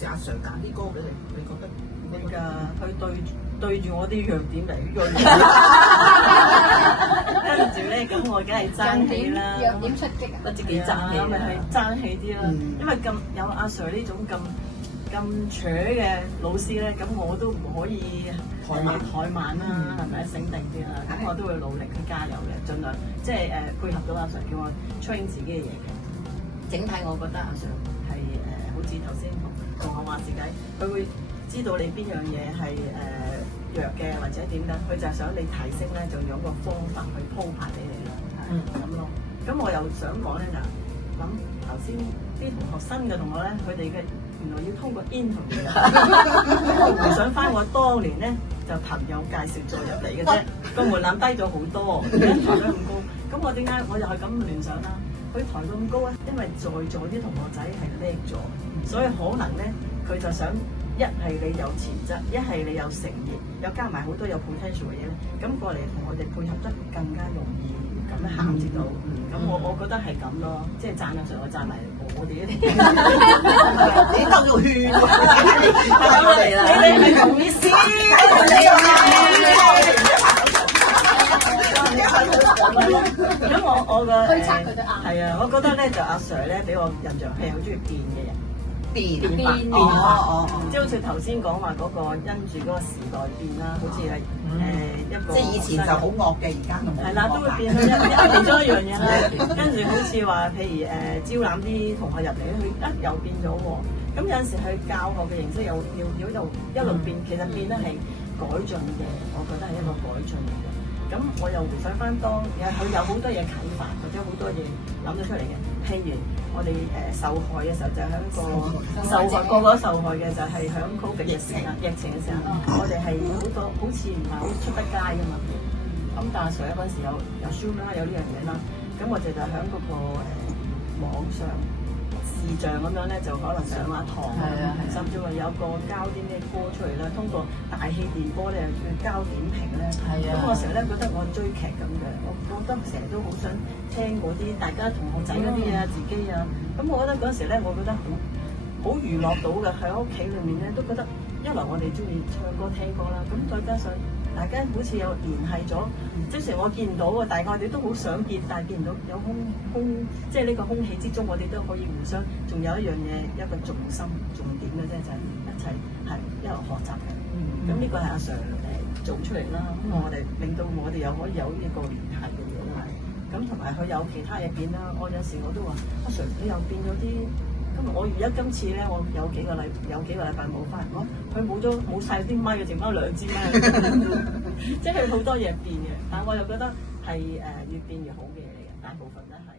時阿 Sir 揀啲歌俾你，你覺得會㗎，佢對住我啲弱點嚟銳，跟住咧咁我梗係爭氣啦，弱點出擊啊！不知幾爭氣，咪係爭氣啲啦。因為咁有阿 Sir 呢種咁扯嘅老師咧，咁我都唔可以怠慢啦，係咪？醒定啲啦，咁我都會努力去加油嘅，盡量即係配合到阿 Sir 叫我 train 自己嘅嘢嘅。整體我覺得阿 Sir 係好似頭先同我話事計，佢會知道你邊樣嘢係弱嘅或者點樣，佢就係想你提升咧，就用個方法去鋪排俾你啦，咁咯。咁我又想講咧就諗頭先啲同學新嘅同學咧，佢哋嘅原來要通過 interview 嘅，我回想翻我當年咧就朋友介紹咗入嚟嘅啫，個門檻低咗好多，而家抬咗咁高。咁我點解我又係咁聯想啦？佢抬到咁高咧，因為在座啲同學仔係叻咗，所以可能咧佢就想一係你有潛質，一係你有誠意，又加埋好多有 potential 嘅嘢咧，咁過嚟同我哋配合得更加容易咁樣銜接到。咁我覺得係咁咯，即係讚阿 Sir，我讚埋我哋呢啲。你兜咗圈，你哋係同意思。咁我嘅推測佢都啱。係啊，我覺得咧就阿 Sir 咧俾我印象係好中意變嘅人。變法，即係好似頭先講話嗰個因住嗰個時代變啦，好似係一個即係以前就好惡嘅，而家就冇。係啦，都會變咗變咗一樣嘢啦。跟住好似話，譬如招攬啲同學入嚟咧，佢又變咗喎。咁有陣時佢教學嘅形式又一路變，其實變得係改進嘅，我覺得係一個改進嚟嘅。咁我又回想翻當佢有好多嘢啟發，或者好多嘢諗咗出嚟嘅。譬如我哋受害嘅時候，就喺個個個受害嘅就係喺 Covid 嘅時間、疫情嘅時候，我哋係好多好似唔係好出得街㗎嘛。咁但係上一嗰陣時有 Zoom 啦，有呢樣嘢啦。咁我哋就喺嗰個網上視像咁樣咧，就可能上下堂，甚至話有個交啲咩歌出嚟啦，通過大氣電波咧交點評咧。咁我成日咧覺得我追劇咁嘅，我覺得成日都好想聽嗰啲大家同學仔嗰啲啊，自己啊。咁我覺得嗰陣時咧，我覺得好娛樂到嘅，喺屋企裏面咧都覺得一來我哋中意唱歌聽歌啦，咁再加上大家好似有聯繫咗，即使我見唔到啊，大家我哋都好想見，但係見唔到有空，即係呢個空氣之中，我哋都可以互相。仲有一樣嘢，一個重點嘅啫，就係一齊係一路學習嘅。咁呢個係阿 Sir 做出嚟啦，咁我哋令到我哋又可以有呢個聯繫嘅嘢啦。咁同埋佢有其他嘢變啦，我有時我都話阿 Sir 你又變咗啲。我而家今次咧，我有幾個禮拜冇翻嚟，佢冇晒啲咪嘅，剩翻2支咪，即係好多嘢變嘅。但係我又覺得係越變越好嘅嘢嚟嘅，大部分咧係。